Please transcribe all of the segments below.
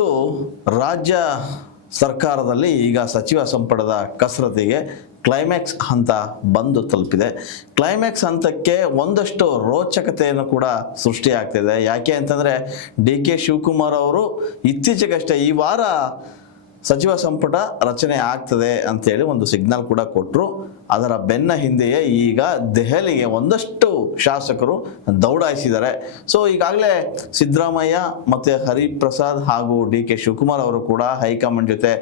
ಒಟ್ಟು ರಾಜ್ಯ ಸರ್ಕಾರದಲ್ಲಿ ಈಗ ಸಚಿವ ಸಂಪುಟದ ಕಸರತ್ತಿಗೆ ಕ್ಲೈಮ್ಯಾಕ್ಸ್ ಹಂತ ಬಂದು ತಲುಪಿದೆ. ಕ್ಲೈಮ್ಯಾಕ್ಸ್ ಹಂತಕ್ಕೆ ಒಂದಷ್ಟು ರೋಚಕತೆಯನ್ನು ಕೂಡ ಸೃಷ್ಟಿಯಾಗ್ತಿದೆ. ಯಾಕೆ ಅಂತಂದರೆ DK ಶಿವಕುಮಾರ್ ಅವರು ಇತ್ತೀಚೆಗಷ್ಟೇ ಈ ವಾರ ಸಚಿವ ಸಂಪುಟ ರಚನೆ ಆಗ್ತದೆ ಅಂತೇಳಿ ಒಂದು ಸಿಗ್ನಲ್ ಕೂಡ ಕೊಟ್ಟರು. ಅದರ ಬೆನ್ನ ಹಿಂದೆಯೇ ಈಗ ದೆಹಲಿಗೆ ಒಂದಷ್ಟು ಶಾಸಕರು ದೌಡಾಯಿಸಿದ್ದಾರೆ. ಸೊ ಈಗಾಗಲೇ ಸಿದ್ದರಾಮಯ್ಯ ಮತ್ತು ಹರಿಪ್ರಸಾದ್ ಹಾಗೂ DK ಶಿವಕುಮಾರ್ ಅವರು ಕೂಡ ಹೈಕಮಾಂಡ್ ಜೊತೆ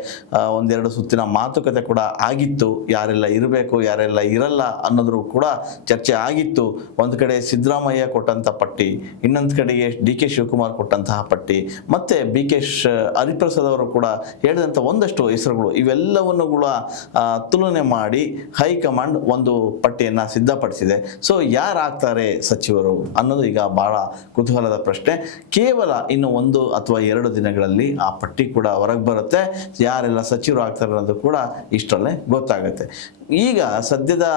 ಒಂದೆರಡು ಸುತ್ತಿನ ಮಾತುಕತೆ ಕೂಡ ಆಗಿತ್ತು. ಯಾರೆಲ್ಲ ಇರಬೇಕು ಯಾರೆಲ್ಲ ಇರಲ್ಲ ಅನ್ನೋದ್ರ ಕೂಡ ಚರ್ಚೆ ಆಗಿತ್ತು. ಒಂದು ಕಡೆ ಸಿದ್ದರಾಮಯ್ಯ ಕೊಟ್ಟಂಥ ಪಟ್ಟಿ, ಇನ್ನೊಂದು ಕಡೆಗೆ DK ಶಿವಕುಮಾರ್ ಕೊಟ್ಟಂತಹ ಪಟ್ಟಿ, ಮತ್ತು ಹರಿಪ್ರಸಾದ್ ಅವರು ಕೂಡ ಹೇಳಿದಂಥ ಒಂದಷ್ಟು ಹೆಸರುಗಳು, ಇವೆಲ್ಲವನ್ನು ಕೂಡ ತುಲನೆ ಮಾಡಿ ಹೈಕಮಾಂಡ್ ಒಂದು ಪಟ್ಟಿಯನ್ನು ಸಿದ್ಧಪಡಿಸಿದೆ. ಸೊ ಯಾರಾಗ್ತಾರೆ ಸಚಿವರು ಅನ್ನೋದು ಈಗ ಬಹಳ ಕುತೂಹಲದ ಪ್ರಶ್ನೆ. ಕೇವಲ ಇನ್ನು 1 ಅಥವಾ 2 ದಿನಗಳಲ್ಲಿ ಆ ಪಟ್ಟಿ ಕೂಡ ಹೊರಗೆ ಬರುತ್ತೆ. ಯಾರೆಲ್ಲ ಸಚಿವರು ಆಗ್ತಾರೆ ಅನ್ನೋದು ಕೂಡ ಇಷ್ಟರಲ್ಲೇ ಗೊತ್ತಾಗುತ್ತೆ. ಈಗ ಸದ್ಯದ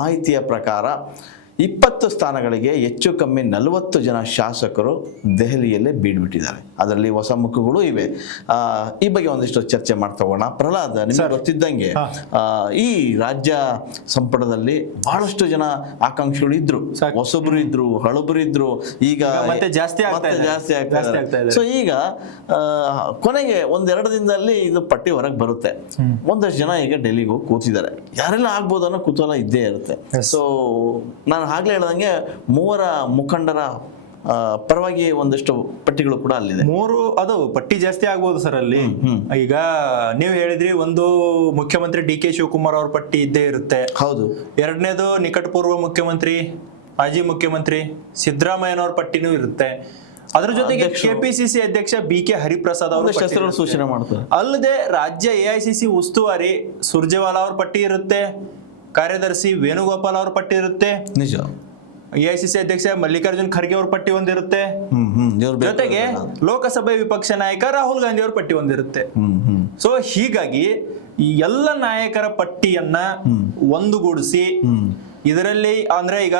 ಮಾಹಿತಿಯ ಪ್ರಕಾರ 20 ಸ್ಥಾನಗಳಿಗೆ ಹೆಚ್ಚು ಕಮ್ಮಿ 40 ಜನ ಶಾಸಕರು ದೆಹಲಿಯಲ್ಲೇ ಬೀಡ್ಬಿಟ್ಟಿದ್ದಾರೆ. ಅದರಲ್ಲಿ ಹೊಸ ಮುಖಗಳು ಇವೆ. ಈ ಬಗ್ಗೆ ಒಂದಿಷ್ಟು ಚರ್ಚೆ ಮಾಡ್ತೋಗೋಣ. ಪ್ರಹ್ಲಾದ್, ನಿಮಗೆ ಗೊತ್ತಿದ್ದಂಗೆ ಈ ರಾಜ್ಯ ಸಂಪುಟದಲ್ಲಿ ಬಹಳಷ್ಟು ಜನ ಆಕಾಂಕ್ಷಿಗಳು ಇದ್ರು, ಹೊಸಬ್ರು ಇದ್ರು, ಹಳಬರು ಇದ್ರು. ಈಗ ಮತ್ತೆ ಜಾಸ್ತಿ ಆಗ್ತಾ ಇದೆ. ಸೊ ಈಗ ಕೊನೆಗೆ 1-2 ದಿನದಲ್ಲಿ ಇದು ಪಟ್ಟಿ ಹೊರಗೆ ಬರುತ್ತೆ. ಒಂದಷ್ಟು ಜನ ಈಗ ಡೆಲ್ಲಿಗೆ ಹೋಗಿ ಕೂತಿದ್ದಾರೆ. ಯಾರೆಲ್ಲ ಆಗ್ಬೋದು ಅನ್ನೋ ಕುತೂಹಲ ಇದ್ದೇ ಇರುತ್ತೆ. ಸೊ ನಾನು ಆಗ್ಲೇ ಹೇಳ್ದಂಗೆ 3 ಮುಖಂಡರ ಪರವಾಗಿ ಒಂದಷ್ಟು ಪಟ್ಟಿಗಳು ಕೂಡ ಅಲ್ಲಿದೆ. 3 ಅದು ಪಟ್ಟಿ ಜಾಸ್ತಿ ಆಗ್ಬೋದು ಸರ್ ಅಲ್ಲಿ. ಈಗ ನೀವು ಹೇಳಿದ್ರಿ, ಒಂದು ಮುಖ್ಯಮಂತ್ರಿ DK ಶಿವಕುಮಾರ್ ಅವ್ರ ಪಟ್ಟಿ ಇದ್ದೇ ಇರುತ್ತೆ. ಹೌದು. ಎರಡನೇದು ನಿಕಟಪೂರ್ವ ಮುಖ್ಯಮಂತ್ರಿ, ಮಾಜಿ ಮುಖ್ಯಮಂತ್ರಿ ಸಿದ್ದರಾಮಯ್ಯನವ್ರ ಪಟ್ಟಿನೂ ಇರುತ್ತೆ. ಅದ್ರ ಜೊತೆಗೆ KPCC ಅಧ್ಯಕ್ಷ BK ಹರಿಪ್ರಸಾದ್ ಅವರು ಸೂಚನೆ ಮಾಡ್ತಾರೆ. ಅಲ್ಲದೆ ರಾಜ್ಯ AICC ಉಸ್ತುವಾರಿ ಸುರ್ಜೇವಾಲಾ ಅವ್ರ ಪಟ್ಟಿ ಇರುತ್ತೆ. ಕಾರ್ಯದರ್ಶಿ ವೇಣುಗೋಪಾಲ್ ಅವ್ರ ಪಟ್ಟಿ ಇರುತ್ತೆ. ನಿಜ. AICC ಅಧ್ಯಕ್ಷ ಮಲ್ಲಿಕಾರ್ಜುನ್ ಖರ್ಗೆ ಅವ್ರ ಪಟ್ಟಿ ಒಂದಿರುತ್ತೆ. ಜೊತೆಗೆ ಲೋಕಸಭೆ ವಿಪಕ್ಷ ನಾಯಕ ರಾಹುಲ್ ಗಾಂಧಿ ಅವ್ರ ಪಟ್ಟಿ ಒಂದಿರುತ್ತೆ. ಸೊ ಹೀಗಾಗಿ ಈ ಎಲ್ಲ ನಾಯಕರ ಪಟ್ಟಿಯನ್ನ ಒಂದುಗೂಡಿಸಿ ಇದರಲ್ಲಿ ಅಂದ್ರೆ ಈಗ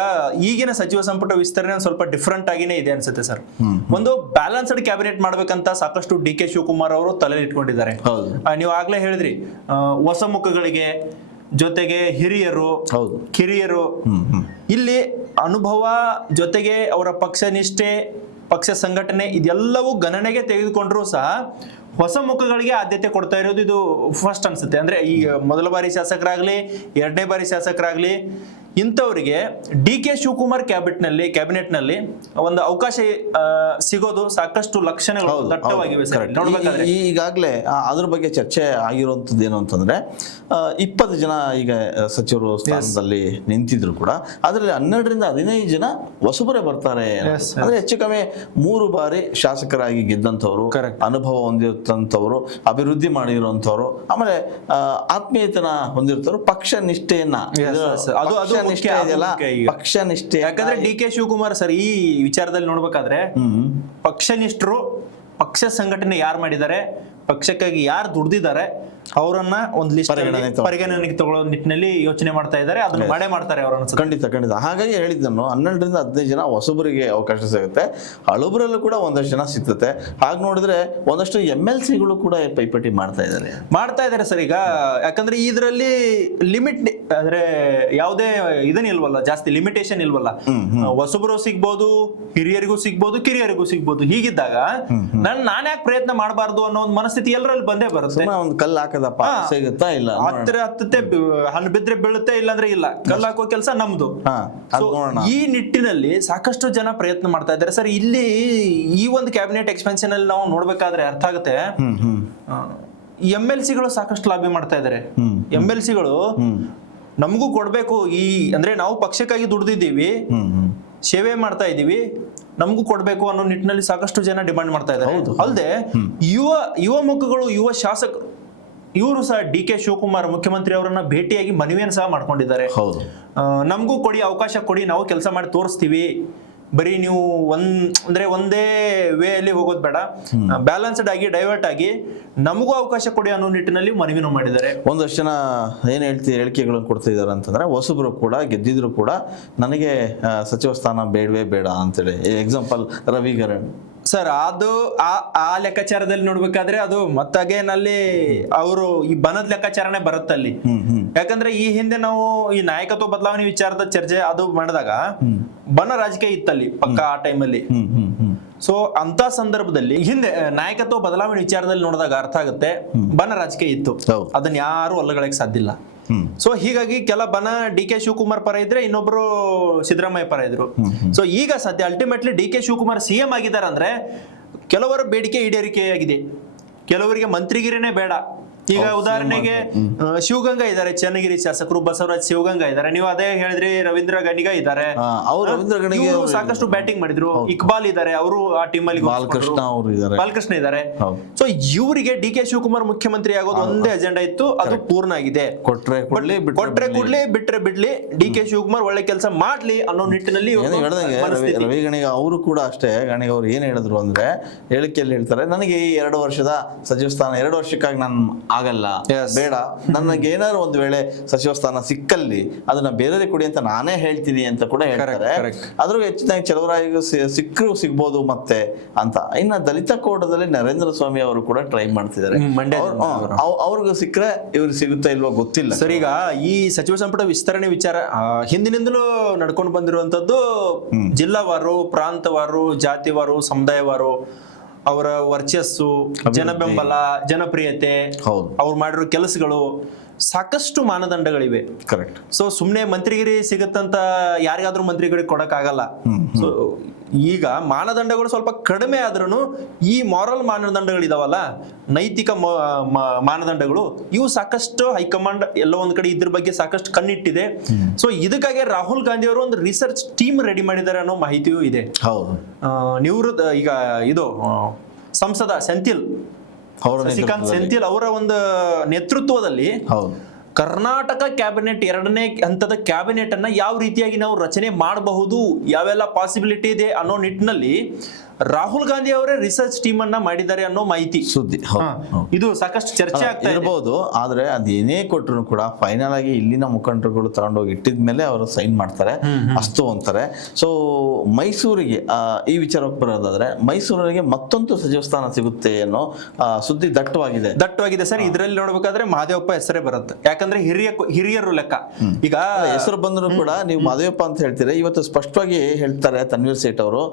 ಈಗಿನ ಸಚಿವ ಸಂಪುಟ ವಿಸ್ತರಣೆ ಸ್ವಲ್ಪ ಡಿಫ್ರೆಂಟ್ ಆಗಿನೇ ಇದೆ ಅನ್ಸುತ್ತೆ ಸರ್. ಒಂದು ಬ್ಯಾಲೆನ್ಸ್ಡ್ ಕ್ಯಾಬಿನೆಟ್ ಮಾಡ್ಬೇಕಂತ ಸಾಕಷ್ಟು DK ಶಿವಕುಮಾರ್ ಅವರು ತಲೆ ಇಟ್ಕೊಂಡಿದ್ದಾರೆ. ನೀವು ಆಗ್ಲೇ ಹೇಳಿದ್ರಿ, ಹೊಸ ಮುಖಗಳಿಗೆ ಜೊತೆಗೆ ಹಿರಿಯರು, ಕಿರಿಯರು, ಇಲ್ಲಿ ಅನುಭವ ಜೊತೆಗೆ ಅವರ ಪಕ್ಷ ನಿಷ್ಠೆ, ಪಕ್ಷ ಸಂಘಟನೆ ಇದೆಲ್ಲವೂ ಗಣನೆಗೆ ತೆಗೆದುಕೊಂಡ್ರು ಸಹ ಹೊಸ ಮುಖಗಳಿಗೆ ಆದ್ಯತೆ ಕೊಡ್ತಾ ಇರೋದು ಇದು ಫಸ್ಟ್ ಅನ್ಸುತ್ತೆ. ಅಂದ್ರೆ ಈ ಮೊದಲ ಬಾರಿ ಶಾಸಕರಾಗ್ಲಿ, 2ನೇ ಬಾರಿ ಶಾಸಕರಾಗ್ಲಿ, ಇಂಥವರಿಗೆ DK ಶಿವಕುಮಾರ್ ಕ್ಯಾಬಿನೆಟ್ ನಲ್ಲಿ ಒಂದು ಅವಕಾಶ ಸಿಗೋದು ಸಾಕಷ್ಟು ಲಕ್ಷಣಗಳು ದಟ್ಟವಾಗಿವೆ ಸರ್. ನೋಡ್ಬೇಕಾದ್ರೆ ಈಗಾಗಲೇ ಅದ್ರ ಬಗ್ಗೆ ಚರ್ಚೆ ಆಗಿರುವಂತದ್ದು ಏನು ಅಂತಂದ್ರೆ 20 ಜನ ಈಗ ಸಚಿವರು ಸ್ಥಾನದಲ್ಲಿ ನಿಂತಿದ್ರು ಕೂಡ ಅದರಲ್ಲಿ 12ರಿಂದ 15 ಜನ ಹೊಸಬರೇ ಬರ್ತಾರೆ. ಅಂದ್ರೆ ಹೆಚ್ಚು ಕಮ್ಮಿ 3 ಬಾರಿ ಶಾಸಕರಾಗಿ ಗೆದ್ದಂಥವ್ರು, ಅನುಭವ ಹೊಂದಿರುತ್ತಂಥವ್ರು, ಅಭಿವೃದ್ಧಿ ಮಾಡಿರುವಂಥವ್ರು, ಆಮೇಲೆ ಆತ್ಮೀಯತನ ಹೊಂದಿರ್ತಾರು, ಪಕ್ಷ ನಿಷ್ಠೆಯನ್ನ ಪಕ್ಷ ನಿಷ್ಠೆ. ಯಾಕಂದ್ರೆ DK ಶಿವಕುಮಾರ್ ಸರ್ ಈ ವಿಚಾರದಲ್ಲಿ ನೋಡ್ಬೇಕಾದ್ರೆ ಪಕ್ಷನಿಷ್ಠರು, ಪಕ್ಷ ಸಂಘಟನೆ ಯಾರು ಮಾಡಿದ್ದಾರೆ, ಪಕ್ಷಕ್ಕಾಗಿ ಯಾರು ದುಡ್ದಿದ್ದಾರೆ ಅವರನ್ನ ಒಂದು ಲಿಸ್ಟ್ ಪರಿಗಣನೆಗೆ ತಗೊಳ್ಳೋ ನಿಟ್ಟಿನಲ್ಲಿ ಯೋಚನೆ ಮಾಡ್ತಾ ಇದ್ದಾರೆ. ಅದನ್ನು ಮಾಡೇ ಮಾಡ್ತಾರೆ ಅವರನ್ನು. ಖಂಡಿತ. ಹಾಗಾಗಿ ಹೇಳಿದ್ದನ್ನು 12ರಿಂದ 15 ಜನ ಹೊಸಬರಿಗೆ ಅವಕಾಶ ಸಿಗುತ್ತೆ. ಹಳಬರಲ್ಲೂ ಕೂಡ ಒಂದಷ್ಟು ಜನ ಸಿಗ್ತದೆ. ಹಾಗೆ ನೋಡಿದ್ರೆ ಒಂದಷ್ಟು MLCಗಳು ಕೂಡ ಪೈಪೋಟಿ ಮಾಡ್ತಾ ಇದ್ದಾರೆ ಸರ್. ಈಗ ಯಾಕಂದ್ರೆ ಇದರಲ್ಲಿ ಲಿಮಿಟ್ ಅಂದ್ರೆ ಯಾವುದೇ ಇದನ್ನಿಲ್ವಲ್ಲ, ಜಾಸ್ತಿ ಲಿಮಿಟೇಷನ್ ಇಲ್ವಲ್ಲ. ಹೊಸಬರು ಸಿಗ್ಬೋದು, ಹಿರಿಯರಿಗೂ ಸಿಗ್ಬೋದು, ಕಿರಿಯರಿಗೂ ಸಿಗ್ಬೋದು. ಹೀಗಿದ್ದಾಗ ನಾನು ಯಾಕೆ ಪ್ರಯತ್ನ ಮಾಡಬಾರ್ದು ಅನ್ನೋ ಒಂದು ಮನಸ್ಥಿತಿ ಎಲ್ಲರಲ್ಲಿ ಬಂದೇ ಬರುತ್ತೆ. ಒಂದು ಕಲ್ಲು ಸಿಗುತ್ತಾ ಇಲ್ಲ, ಹತ್ತತ್ತೆ ಹಣ್ಣು ಬಿದ್ರೆ ಬೀಳುತ್ತೆ, ಇಲ್ಲಾಂದ್ರೆ ಇಲ್ಲ. ಕಲ್ಲು ಹಾಕೋ ಕೆಲಸ ನಮ್ದು. ಈ ನಿಟ್ಟಿನಲ್ಲಿ ಸಾಕಷ್ಟು ಜನ ಪ್ರಯತ್ನ ಮಾಡ್ತಾ ಇದ್ದಾರೆ ಸರ್. ಇಲ್ಲಿ ಈ ಒಂದು ಕ್ಯಾಬಿನೆಟ್ ಎಕ್ಸ್ಪೆನ್ಷನ್ ಅಲ್ಲಿ ನಾವು ನೋಡ್ಬೇಕಾದ್ರೆ ಅರ್ಥ ಆಗುತ್ತೆ, MLCಗಳು ಸಾಕಷ್ಟು ಲಾಬಿ ಮಾಡ್ತಾ ಇದ್ದಾರೆ. MLCಗಳು ನಮಗೂ ಕೊಡ್ಬೇಕು, ಈ ಅಂದ್ರೆ ನಾವು ಪಕ್ಷಕ್ಕಾಗಿ ದುಡ್ದಿದ್ದೀವಿ, ಸೇವೆ ಮಾಡ್ತಾ ಇದೀವಿ, ನಮಗೂ ಕೊಡ್ಬೇಕು ಅನ್ನೋ ನಿಟ್ಟಿನಲ್ಲಿ ಸಾಕಷ್ಟು ಜನ ಡಿಮಾಂಡ್ ಮಾಡ್ತಾ ಇದ್ದಾರೆ. ಅಲ್ಲದೆ ಯುವ ಮುಖಗಳು, ಯುವ ಶಾಸಕರು ಇವರು ಸಹ DK ಶಿವಕುಮಾರ್ ಮುಖ್ಯಮಂತ್ರಿ ಅವರನ್ನ ಭೇಟಿಯಾಗಿ ಮನವಿಯನ್ನು ಸಹ ಮಾಡ್ಕೊಂಡಿದ್ದಾರೆ. ನಮಗೂ ಕೊಡಿ, ಅವಕಾಶ ಕೊಡಿ, ನಾವು ಕೆಲಸ ಮಾಡಿ ತೋರಿಸ್ತೀವಿ. ಬರೀ ನೀವು ಒಂದೇ ವೇ ಅಲ್ಲಿ ಹೋಗೋದು ಬೇಡ, ಬ್ಯಾಲೆನ್ಸ್ಡ್ ಆಗಿ ಡೈವರ್ಟ್ ಆಗಿ ನಮಗೂ ಅವಕಾಶ ಕೊಡಿ ಅನ್ನೋ ನಿಟ್ಟಿನಲ್ಲಿ ಮನವಿನೂ ಮಾಡಿದ್ದಾರೆ. ಒಂದಷ್ಟು ಜನ ಏನ್ ಹೇಳಿಕೆಗಳನ್ನು ಕೊಡ್ತಾ ಇದ್ದಾರೆ ಅಂತಂದ್ರೆ, ಹೊಸಬರು ಕೂಡ ಗೆದ್ದಿದ್ರು ಕೂಡ ನನಗೆ ಸಚಿವ ಸ್ಥಾನ ಬೇಡವೇ ಬೇಡ ಅಂತೇಳಿ. ಎಕ್ಸಾಂಪಲ್ ರವಿಗರಣ್ ಸರ್ ಅದು ಆ ಲೆಕ್ಕಾಚಾರದಲ್ಲಿ ನೋಡ್ಬೇಕಾದ್ರೆ ಅದು ಮತ್ತಗೇನಲ್ಲಿ ಅವರು ಈ ಬನದ ಲೆಕ್ಕಾಚಾರನೇ ಬರುತ್ತಲ್ಲಿ. ಯಾಕಂದ್ರೆ ಈ ಹಿಂದೆ ನಾವು ಈ ನಾಯಕತ್ವ ಬದಲಾವಣೆ ವಿಚಾರದ ಚರ್ಚೆ ಅದು ಮಾಡಿದಾಗ ಬನ ರಾಜಕೀಯ ಇತ್ತಲ್ಲಿ ಪಕ್ಕ ಆ ಟೈಮಲ್ಲಿ. ಸೊ ಅಂತ ಸಂದರ್ಭದಲ್ಲಿ ಹಿಂದೆ ನಾಯಕತ್ವ ಬದಲಾವಣೆ ವಿಚಾರದಲ್ಲಿ ನೋಡಿದಾಗ ಅರ್ಥ ಆಗುತ್ತೆ ಬನ ರಾಜಕೀಯ ಇತ್ತು, ಅದನ್ನ ಯಾರು ಅಲ್ಲಗಳಕ್ಕೆ ಸಾಧ್ಯ ಇಲ್ಲ. ಸೊ ಹೀಗಾಗಿ ಕೆಲ ಬನ ಡಿ ಕೆ ಶಿವಕುಮಾರ್ ಪರ ಇದ್ರೆ ಇನ್ನೊಬ್ರು ಸಿದ್ದರಾಮಯ್ಯ ಪರ ಇದ್ರು. ಸೊ ಈಗ ಸದ್ಯ ultimately D K Shivakumar CM ಆಗಿದ್ದಾರೆ ಅಂದ್ರೆ ಕೆಲವರ ಬೇಡಿಕೆ ಈಡೇರಿಕೆಯಾಗಿದೆ, ಕೆಲವರಿಗೆ ಮಂತ್ರಿಗಿರಿನೇ ಬೇಡ. ಈಗ ಉದಾಹರಣೆಗೆ ಶಿವಗಂಗಾ ಇದ್ದಾರೆ, ಚನ್ನಗಿರಿ ಶಾಸಕರು ಬಸವರಾಜ್ ಶಿವಗಂಗಾ ಇದ್ದಾರೆ. ನೀವು ಅದೇ ಹೇಳಿದ್ರಿ, ರವೀಂದ್ರ ಗಣಿಗ ಇದ್ದಾರೆ, ಸಾಕಷ್ಟು ಬ್ಯಾಟಿಂಗ್ ಮಾಡಿದ್ರು. ಇಕ್ಬಾಲ್ ಇದ್ದಾರೆ, ಅವರು ಆ ಟೀಮ್ ಅಲ್ಲಿ ಬಾಲಕೃಷ್ಣ ಇದ್ದಾರೆ. ಸೊ ಇವರಿಗೆ ಡಿ ಕೆ ಶಿವಕುಮಾರ್ ಮುಖ್ಯಮಂತ್ರಿ ಆಗೋದು ಒಂದೇ ಅಜೆಂಡಾ ಇತ್ತು, ಅದು ಪೂರ್ಣ ಆಗಿದೆ. ಕೊಟ್ರೆ ಕೊಡ್ಲಿ, ಬಿಟ್ರೆ ಬಿಡ್ಲಿ, ಡಿ ಕೆ ಶಿವಕುಮಾರ್ ಒಳ್ಳೆ ಕೆಲಸ ಮಾಡ್ಲಿ ಅನ್ನೋ ನಿಟ್ಟಿನಲ್ಲಿ ರವಿ ಗಣಿಗ ಅವರು ಕೂಡ ಅಷ್ಟೇ. ಗಣಿಗ ಅವ್ರು ಏನ್ ಹೇಳಿದ್ರು ಅಂದ್ರೆ, ಹೇಳಿಕೆಯಲ್ಲಿ ಹೇಳ್ತಾರೆ, ನನಗೆ ಈ 2 ವರ್ಷದ ಸಚಿವ ಸ್ಥಾನ 2 ವರ್ಷಕ್ಕಾಗಿ ನಾನು ಆಗಲ್ಲ, ಬೇಡ, ನನಗೆ ಏನಾದ್ರು ಒಂದು ವೇಳೆ ಸಚಿವ ಸ್ಥಾನ ಸಿಕ್ಕಲ್ಲಿ ಅದನ್ನ ಬೇರೆಯವರಿಗೆ ಕೊಡಿ ಅಂತ ನಾನೇ ಹೇಳ್ತೀನಿ ಅಂತ ಕೂಡ ಹೇಳ್ತಾರೆ. ಅದ್ರ ಹೆಚ್ಚಿನಾಗಿ ಚಲುವರಾಯ ಸಿಗ್ಬೋದು ಮತ್ತೆ ಅಂತ. ಇನ್ನ ದಲಿತ ಕೋಟದಲ್ಲಿ ನರೇಂದ್ರ ಸ್ವಾಮಿ ಅವರು ಕೂಡ ಟ್ರೈ ಮಾಡ್ತಿದ್ದಾರೆ. ಅವ್ರಿಗೂ ಸಿಕ್ಕರೆ ಇವ್ರಿಗೆ ಸಿಗುತ್ತಾ ಇಲ್ವೋ ಗೊತ್ತಿಲ್ಲ ಸರ್. ಈಗ ಈ ಸಚಿವ ಸಂಪುಟ ವಿಸ್ತರಣೆ ವಿಚಾರ ಹಿಂದಿನಿಂದಲೂ ನಡ್ಕೊಂಡು ಬಂದಿರುವಂತದ್ದು ಜಿಲ್ಲಾವಾರು, ಪ್ರಾಂತವಾರು, ಜಾತಿವಾರು, ಸಮುದಾಯವಾರು, ಅವರ ವರ್ಚಸ್ಸು, ಜನಬೆಂಬಲ, ಜನಪ್ರಿಯತೆ, ಅವ್ರು ಮಾಡಿರೋ ಕೆಲಸಗಳು, ಸಾಕಷ್ಟು ಮಾನದಂಡಗಳಿವೆ. ಕರೆಕ್ಟ್. ಸೊ ಸುಮ್ನೆ ಮಂತ್ರಿಗಿರಿ ಸಿಗುತ್ತಂತ ಯಾರಿಗಾದ್ರೂ ಮಂತ್ರಿಗಿರಿ ಕೊಡಕ್ಕಾಗಲ್ಲ. ಸೊ ಈಗ ಮಾನದಂಡಗಳು ಸ್ವಲ್ಪ ಕಡಿಮೆ ಆದ್ರೂ ಈ ಮಾರಲ್ ಮಾನದಂಡಗಳಿದಾವಲ್ಲ, ನೈತಿಕ ಮಾನದಂಡಗಳು, ಇವು ಸಾಕಷ್ಟು ಹೈಕಮಾಂಡ್ ಎಲ್ಲ ಒಂದ್ ಕಡೆ ಇದ್ರ ಬಗ್ಗೆ ಸಾಕಷ್ಟು ಕಣ್ಣಿಟ್ಟಿದೆ. ಸೊ ಇದಕ್ಕಾಗಿ ರಾಹುಲ್ ಗಾಂಧಿ ಅವರು ಒಂದು ರಿಸರ್ಚ್ ಟೀಮ್ ರೆಡಿ ಮಾಡಿದ್ದಾರೆ ಅನ್ನೋ ಮಾಹಿತಿಯೂ ಇದೆ. ನಿವೃತ್ತ ಈಗ ಇದು ಸಂಸದ ಶಶಿಕಾಂತ್ ಸೆಂಥಿಲ್ ಅವರ ಒಂದು ನೇತೃತ್ವದಲ್ಲಿ ಕರ್ನಾಟಕ ಕ್ಯಾಬಿನೆಟ್ 2ನೇ ಹಂತದ ಕ್ಯಾಬಿನೆಟ್ ಅನ್ನ ಯಾವ ರೀತಿಯಾಗಿ ನಾವು ರಚನೆ ಮಾಡಬಹುದು, ಯಾವೆಲ್ಲ ಪಾಸಿಬಿಲಿಟಿ ಇದೆ ಅನ್ನೋ ನಿಟ್ಟಿನಲ್ಲಿ ರಾಹುಲ್ ಗಾಂಧಿ ಅವರೇ ರಿಸರ್ಚ್ ಟೀಮ್ ಅನ್ನ ಮಾಡಿದ್ದಾರೆ ಅನ್ನೋ ಮಾಹಿತಿ ಸುದ್ದಿ. ಇದು ಸಾಕಷ್ಟು ಚರ್ಚೆ ಆಗ್ತಾ ಇರಬಹುದು. ಆದ್ರೆ ಅದೇನೇ ಕೊಟ್ಟರು ಕೂಡ ಫೈನಲ್ ಆಗಿ ಇಲ್ಲಿನ ಮುಖಂಡರುಗಳು ತಗೊಂಡೋಗಿ ಇಟ್ಟಿದ್ಮೇಲೆ ಅವರು ಸೈನ್ ಮಾಡ್ತಾರೆ, ಅಷ್ಟು ಅಂತಾರೆ. ಸೊ ಮೈಸೂರಿಗೆ ಈ ವಿಚಾರಕ್ಕೆ ಬರೋದಾದ್ರೆ, ಮೈಸೂರಿಗೆ ಮತ್ತೊಂದು ಸಚಿವ ಸ್ಥಾನ ಸಿಗುತ್ತೆ ಅನ್ನೋ ಸುದ್ದಿ ದಟ್ಟವಾಗಿದೆ ಸರ್. ಇದರಲ್ಲಿ ನೋಡ್ಬೇಕಾದ್ರೆ ಮಹದೇವಪ್ಪ ಹೆಸರೇ ಬರುತ್ತೆ. ಯಾಕಂದ್ರೆ ಹಿರಿಯರು ಲೆಕ್ಕ. ಈಗ ಹೆಸರು ಬಂದ್ರು ಕೂಡ ನೀವು ಮಹದೇವಪ್ಪ ಅಂತ ಹೇಳ್ತೀರಾ. ಇವತ್ತು ಸ್ಪಷ್ಟವಾಗಿ ಹೇಳ್ತಾರೆ ತನ್ವೀರ್ ಸೇಠ್ ಅವರು,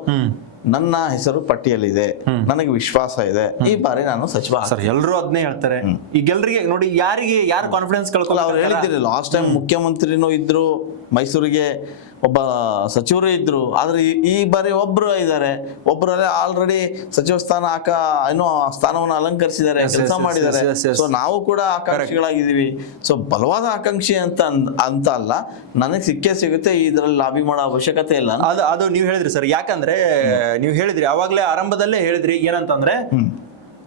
ನನ್ನ ಹೆಸರು ಪಟ್ಟಿಯಲ್ಲಿದೆ, ನನಗೆ ವಿಶ್ವಾಸ ಇದೆ, ಈ ಬಾರಿ ನಾನು ಸಚಿವ. ಸರ್ ಎಲ್ಲರೂ ಅದನ್ನೇ ಹೇಳ್ತಾರೆ. ಈಗ ಎಲ್ರಿಗೆ ನೋಡಿ, ಯಾರು ಕಾನ್ಫಿಡೆನ್ಸ್ ಕಳ್ಕೊಳ್ಳೋ. ಅವ್ರು ಹೇಳಿದ್ದೀರಿ ಲಾಸ್ಟ್ ಟೈಮ್ ಮುಖ್ಯಮಂತ್ರಿನೂ ಇದ್ರು, ಮೈಸೂರಿಗೆ ಒಬ್ಬ ಸಚಿವರು ಇದ್ರು, ಆದ್ರೆ ಈ ಬಾರಿ ಒಬ್ರು ಇದ್ದಾರೆ. ಒಬ್ಬರಲ್ಲೇ ಆಲ್ರೆಡಿ ಸಚಿವ ಸ್ಥಾನ ಏನೋ ಸ್ಥಾನವನ್ನು ಅಲಂಕರಿಸಿದ್ದಾರೆ, ಕೆಲಸ ಮಾಡಿದ್ದಾರೆ. ಸೊ ನಾವು ಕೂಡ ಆಕಾಂಕ್ಷಿಗಳಾಗಿದ್ದೀವಿ. ಸೊ ಬಲವಾದ ಆಕಾಂಕ್ಷಿ ಅಂತ ಅಲ್ಲ, ನನಗೆ ಸಿಗುತ್ತೆ, ಇದ್ರಲ್ಲಿ ಲಾಬಿ ಮಾಡೋ ಅವಶ್ಯಕತೆ ಇಲ್ಲ. ಅದು ನೀವು ಹೇಳಿದ್ರಿ ಸರ್. ಯಾಕಂದ್ರೆ ನೀವು ಹೇಳಿದ್ರಿ ಅವಾಗ್ಲೇ ಆರಂಭದಲ್ಲೇ ಹೇಳಿದ್ರಿ ಏನಂತಂದ್ರೆ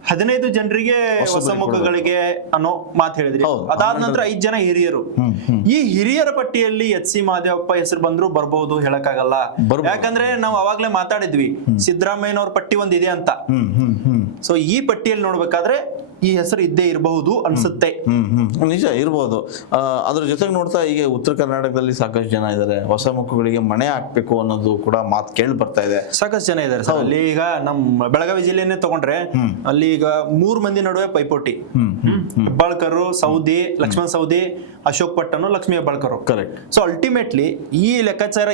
15 ಜನರಿಗೆ ಹೊಸ ಮುಖಗಳಿಗೆ ಅನ್ನೋ ಮಾತು ಹೇಳಿದ್ರಿ. ಅದಾದ ನಂತರ 5 ಜನ ಹಿರಿಯರು. ಈ ಹಿರಿಯರ ಪಟ್ಟಿಯಲ್ಲಿ HC ಮಹದೇವಪ್ಪ ಹೆಸರು ಬಂದ್ರು ಬರ್ಬಹುದು, ಹೇಳಕ್ಕಾಗಲ್ಲ. ಯಾಕಂದ್ರೆ ನಾವು ಅವಾಗ್ಲೇ ಮಾತಾಡಿದ್ವಿ ಸಿದ್ದರಾಮಯ್ಯನವ್ರ ಪಟ್ಟಿ ಒಂದಿದೆ ಅಂತ. ಸೊ ಈ ಪಟ್ಟಿಯಲ್ಲಿ ನೋಡ್ಬೇಕಾದ್ರೆ ಈ ಹೆಸರು ಇದ್ದೇ ಇರಬಹುದು ಅನ್ಸುತ್ತೆ. ನಿಜ ಇರಬಹುದು. ಅದ್ರ ಜೊತೆಗೆ ನೋಡ್ತಾ ಈಗ ಉತ್ತರ ಕರ್ನಾಟಕದಲ್ಲಿ ಸಾಕಷ್ಟು ಜನ ಇದ್ದಾರೆ, ಹೊಸ ಮುಖಗಳಿಗೆ ಮಣೆ ಹಾಕ್ಬೇಕು ಅನ್ನೋದು ಕೂಡ ಮಾತು ಕೇಳಿ ಬರ್ತಾ ಇದೆ. ಸಾಕಷ್ಟು ಜನ ಇದ್ದಾರೆ ಸರ್. ಅಲ್ಲಿ ಈಗ ನಮ್ಮ ಬೆಳಗಾವಿ ಜಿಲ್ಲೆನೇ ತಗೊಂಡ್ರೆ ಅಲ್ಲಿ ಈಗ 3 ಮಂದಿ ನಡುವೆ ಪೈಪೋಟಿ. ಹೆಬ್ಬಾಳ್ಕರ್, ಸೌದಿ, ಲಕ್ಷ್ಮಣ್ ಸೌದಿ, ಅಶೋಕ್ ಪಟ್ಟಣ, Lakshmi Hebbalkar. Correct. So ultimately ಈ ಲೆಕ್ಕಾಚಾರ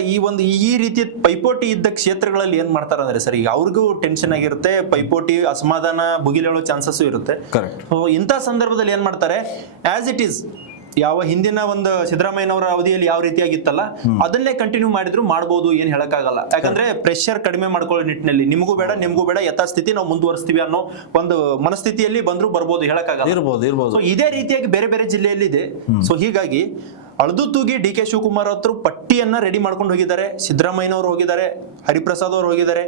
ಈ ರೀತಿಯ ಪೈಪೋಟಿ ಇದ್ದ ಕ್ಷೇತ್ರಗಳಲ್ಲಿ ಏನ್ ಮಾಡ್ತಾರ ಅಂದ್ರೆ ಸರ್, ಈಗ ಅವ್ರಿಗೂ ಟೆನ್ಷನ್ ಆಗಿರುತ್ತೆ, ಪೈಪೋಟಿ ಅಸಮಾಧಾನ ಭುಗಿಲೇಳೋ ಚಾನ್ಸಸ್ ಇರುತ್ತೆ. ಇಂಥ ಸಂದರ್ಭದಲ್ಲಿ ಏನ್ ಮಾಡ್ತಾರೆ, ಆಸ್ ಇಟ್ ಈಸ್ ಯಾವ ಹಿಂದಿನ ಒಂದು ಸಿದ್ದರಾಮಯ್ಯನವರ ಅವಧಿಯಲ್ಲಿ ಯಾವ ರೀತಿಯಾಗಿತ್ತಲ್ಲ ಅದನ್ನೇ ಕಂಟಿನ್ಯೂ ಮಾಡಿದ್ರು ಮಾಡ್ಬೋದು, ಏನ್ ಹೇಳಕ್ಕಾಗಲ್ಲ. ಯಾಕಂದ್ರೆ ಪ್ರೆಷರ್ ಕಡಿಮೆ ಮಾಡ್ಕೊಳ್ಳೋ ನಿಟ್ಟಿನಲ್ಲಿ ನಿಮಗೂ ಬೇಡ ಯಥಾಸ್ಥಿತಿ ನಾವು ಮುಂದುವರಿಸ್ತೀವಿ ಅನ್ನೋ ಒಂದು ಮನಸ್ಥಿತಿಯಲ್ಲಿ ಬಂದ್ರು ಬರ್ಬೋದು, ಹೇಳಕ್ಕಾಗಲ್ಲ. ಇರ್ಬೋದು. ಸೊ ಇದೇ ರೀತಿಯಾಗಿ ಬೇರೆ ಬೇರೆ ಜಿಲ್ಲೆಯಲ್ಲಿ ಇದೆ. ಸೊ ಹೀಗಾಗಿ ಅಳದು ತೂಗಿ ಡಿ ಕೆ ಶಿವಕುಮಾರ್ ಹತ್ರ ಪಟ್ಟಿಯನ್ನ ರೆಡಿ ಮಾಡ್ಕೊಂಡು ಹೋಗಿದ್ದಾರೆ. ಸಿದ್ದರಾಮಯ್ಯನವರು ಹೋಗಿದ್ದಾರೆ, ಹರಿಪ್ರಸಾದ್ ಅವರು ಹೋಗಿದ್ದಾರೆ.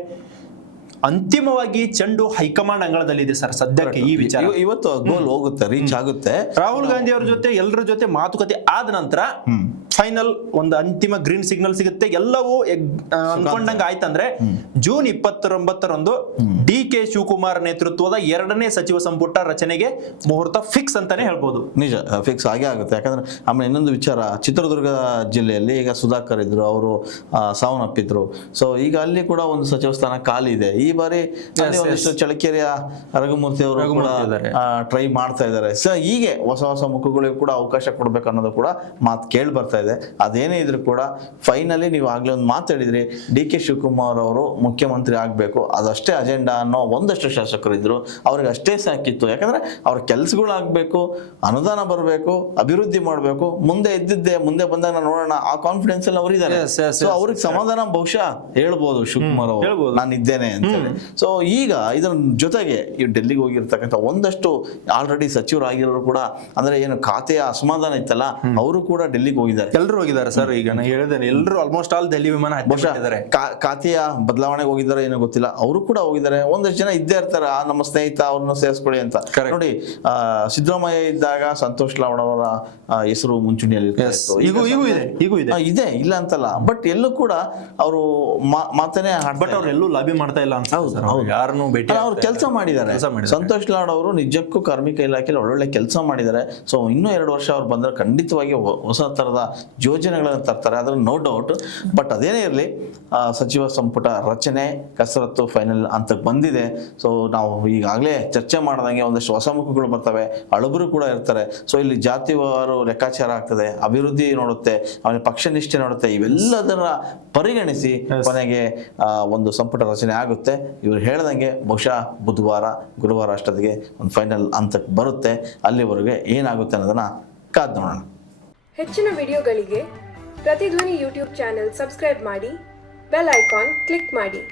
ಅಂತಿಮವಾಗಿ ಚೆಂಡು ಹೈಕಮಾಂಡ್ ಅಂಗಳದಲ್ಲಿದೆ ಸರ್ ಸದ್ಯಕ್ಕೆ. ಈ ವಿಚಾರ ಇವತ್ತು ಗೋಲ್ ಹೋಗುತ್ತೆ, ರೀಚ್ ಆಗುತ್ತೆ. ರಾಹುಲ್ ಗಾಂಧಿ ಅವ್ರ ಜೊತೆ ಎಲ್ಲರ ಜೊತೆ ಮಾತುಕತೆ ಆದ ನಂತರ ಫೈನಲ್ ಒಂದು ಅಂತಿಮ ಗ್ರೀನ್ ಸಿಗ್ನಲ್ ಸಿಗುತ್ತೆ, ಎಲ್ಲವೂ ಅನ್ಕೊಂಡಂಗೆ ಆಯ್ತಂದ್ರೆ ಜೂನ್ 29ರಂದು ಡಿ ಕೆ ಶಿವಕುಮಾರ್ ನೇತೃತ್ವದ 2ನೇ ಸಚಿವ ಸಂಪುಟ ರಚನೆಗೆ ಮುಹೂರ್ತ ಫಿಕ್ಸ್ ಅಂತಾನೆ ಹೇಳ್ಬೋದು. ನಿಜ, ಫಿಕ್ಸ್ ಆಗೇ ಆಗುತ್ತೆ. ಯಾಕಂದ್ರೆ ಆಮೇಲೆ ಇನ್ನೊಂದು ವಿಚಾರ, ಚಿತ್ರದುರ್ಗ ಜಿಲ್ಲೆಯಲ್ಲಿ ಈಗ ಸುಧಾಕರ್ ಇದ್ರು, ಅವರು ಸಾವನ್ನಪ್ಪಿದ್ರು. ಸೊ ಈಗ ಅಲ್ಲಿ ಕೂಡ ಒಂದು ಸಚಿವ ಸ್ಥಾನ ಖಾಲಿ ಇದೆ. ಈ ಬಾರಿ ಒಂದಿಷ್ಟು ಚಳಕೆರೆಯ ರಘುಮೂರ್ತಿ ಅವರು ಟ್ರೈ ಮಾಡ್ತಾ ಇದ್ದಾರೆ. ಸೊ ಹೀಗೆ ಹೊಸ ಹೊಸ ಮುಖಗಳಿಗೆ ಕೂಡ ಅವಕಾಶ ಕೊಡ್ಬೇಕು ಅನ್ನೋದು ಕೂಡ ಮಾತು ಕೇಳಿ ಬರ್ತಾ ಇದೆ. ಅದೇನೇ ಇದ್ರು ಕೂಡ ಫೈನಲಿ ನೀವು ಆಗ್ಲೇ ಒಂದು ಮಾತಾಡಿದ್ರಿ, ಡಿ ಕೆ ಶಿವಕುಮಾರ್ ಅವರು ಮುಖ್ಯಮಂತ್ರಿ ಆಗ್ಬೇಕು, ಅದಷ್ಟೇ ಅಜೆಂಡಾ ಅನ್ನೋ ಒಂದಷ್ಟು ಶಾಸಕರು ಇದ್ರು. ಅವ್ರಿಗೆ ಅಷ್ಟೇ ಸಾಕಿತ್ತು. ಯಾಕಂದ್ರೆ ಅವ್ರ ಕೆಲ್ಸಗಳಾಗಬೇಕು, ಅನುದಾನ ಬರಬೇಕು, ಅಭಿವೃದ್ಧಿ ಮಾಡಬೇಕು, ಮುಂದೆ ಬಂದಾಗ ನೋಡೋಣ ಆ ಕಾನ್ಫಿಡೆನ್ಸ್ ಅಲ್ಲಿ ಅವರು ಇದ್ದಾರೆ. ಸೊ ಅವ್ರಿಗೆ ಸಮಾಧಾನ ಬಹುಶಃ ಹೇಳ್ಬೋದು ಶಿವಕುಮಾರ್ ಅವರು, ನಾನು ಇದ್ದೇನೆ ಅಂತ. ಸೊ ಈಗ ಇದರ ಜೊತೆಗೆ ಈ ಡೆಲ್ಲಿಗೆ ಹೋಗಿರ್ತಕ್ಕಂಥ ಒಂದಷ್ಟು ಆಲ್ರೆಡಿ ಸಚಿವರಾಗಿರೋರು ಕೂಡ, ಅಂದ್ರೆ ಏನು ಖಾತೆಯ ಅಸಮಾಧಾನ ಇತ್ತಲ್ಲ, ಅವರು ಕೂಡ ಡೆಲ್ಲಿಗೆ ಹೋಗಿದ್ದಾರೆ. ಎಲ್ಲರೂ ಹೋಗಿದ್ದಾರೆ ಸರ್. ಈಗ ನಾನು ಹೇಳಿದ್ದೇನೆ, ಎಲ್ಲರೂ ಆಲ್ಮೋಸ್ಟ್ ಆಲ್ ಡೆಲ್ಲಿ ವಿಮಾನ ಹತ್ತಿದ್ದಾರೆ. ಖಾತೆಯ ಬದಲಾವಣೆಗೆ ಹೋಗಿದ್ದಾರೆ ಏನೋ ಗೊತ್ತಿಲ್ಲ, ಅವರು ಕೂಡ ಹೋಗಿದ್ದಾರೆ. ಒಂದಷ್ಟು ಜನ ಇದ್ದೇ ಇರ್ತಾರೆ, ನಮ್ಮ ಸ್ನೇಹಿತ ಅವ್ರನ್ನ ಸೇರಿಸ್ಕೊಳ್ಳಿ ಅಂತ. ನೋಡಿ, ಸಿದ್ದರಾಮಯ್ಯ ಇದ್ದಾಗ ಸಂತೋಷ್ ಲಾವಡ್ ಅವರ ಹೆಸರು ಮುಂಚೂಣಿಯಲ್ಲಿ ಇದೆ, ಇಲ್ಲ ಅಂತಲ್ಲ. ಬಟ್ ಎಲ್ಲೂ ಕೂಡ ಅವರು ಮಾತನೇ, ಬಟ್ ಅವ್ರು ಎಲ್ಲೂ ಲಾಬಿ ಮಾಡ್ತಾ ಇಲ್ಲ ಅನ್ಸುತ್ತೆ. ಯಾರನ್ನು ಭೇಟಿ ಅವ್ರು ಕೆಲಸ ಮಾಡಿದ್ದಾರೆ. ಸಂತೋಷ್ ಲಾಡ್ ಅವರು ನಿಜಕ್ಕೂ ಕಾರ್ಮಿಕ ಇಲಾಖೆಯಲ್ಲಿ ಒಳ್ಳೊಳ್ಳೆ ಕೆಲಸ ಮಾಡಿದ್ದಾರೆ. ಸೊ ಇನ್ನೂ 2 ವರ್ಷ ಅವ್ರು ಬಂದ್ರೆ ಖಂಡಿತವಾಗಿ ಹೊಸ ತರದ ಯೋಜನೆಗಳನ್ನು ತರ್ತಾರೆ, ಅದ್ರ ನೋ ಡೌಟ್. ಬಟ್ ಅದೇನೇ ಇರಲಿ, ಸಚಿವ ಸಂಪುಟ ರಚನೆ ಕಸರತ್ತು ಫೈನಲ್ ಹಂತಕ್ಕೆ ಬಂದಿದೆ. ಸೊ ನಾವು ಈಗಾಗಲೇ ಚರ್ಚೆ ಮಾಡ್ದಂಗೆ ಒಂದಷ್ಟು ಹೊಸ ಮುಖಗಳು ಬರ್ತವೆ, ಹಳಬರು ಕೂಡ ಇರ್ತಾರೆ. ಸೊ ಇಲ್ಲಿ ಜಾತಿವಾರು ಲೆಕ್ಕಾಚಾರ ಆಗ್ತದೆ, ಅಭಿವೃದ್ಧಿ ನೋಡುತ್ತೆ, ಆಮೇಲೆ ಪಕ್ಷ ನಿಷ್ಠೆ ನೋಡುತ್ತೆ. ಇವೆಲ್ಲದನ್ನ ಪರಿಗಣಿಸಿ ಕೊನೆಗೆ ಒಂದು ಸಂಪುಟ ರಚನೆ ಆಗುತ್ತೆ. ಇವ್ರು ಹೇಳ್ದಂಗೆ ಬಹುಶಃ ಬುಧವಾರ ಗುರುವಾರ ಅಷ್ಟೊತ್ತಿಗೆ ಒಂದು ಫೈನಲ್ ಹಂತಕ್ಕೆ ಬರುತ್ತೆ. ಅಲ್ಲಿವರೆಗೆ ಏನಾಗುತ್ತೆ ಅನ್ನೋದನ್ನ ಕಾದ್ ನೋಡೋಣ. ಹೆಚ್ಚಿನ ವಿಡಿಯೋಗಳಿಗೆ ಪ್ರತಿಧ್ವನಿ ಯೂಟ್ಯೂಬ್ ಚಾನೆಲ್ ಸಬ್ಸ್ಕ್ರೈಬ್ ಮಾಡಿ, ಬೆಲ್ ಐಕಾನ್ ಕ್ಲಿಕ್ ಮಾಡಿ.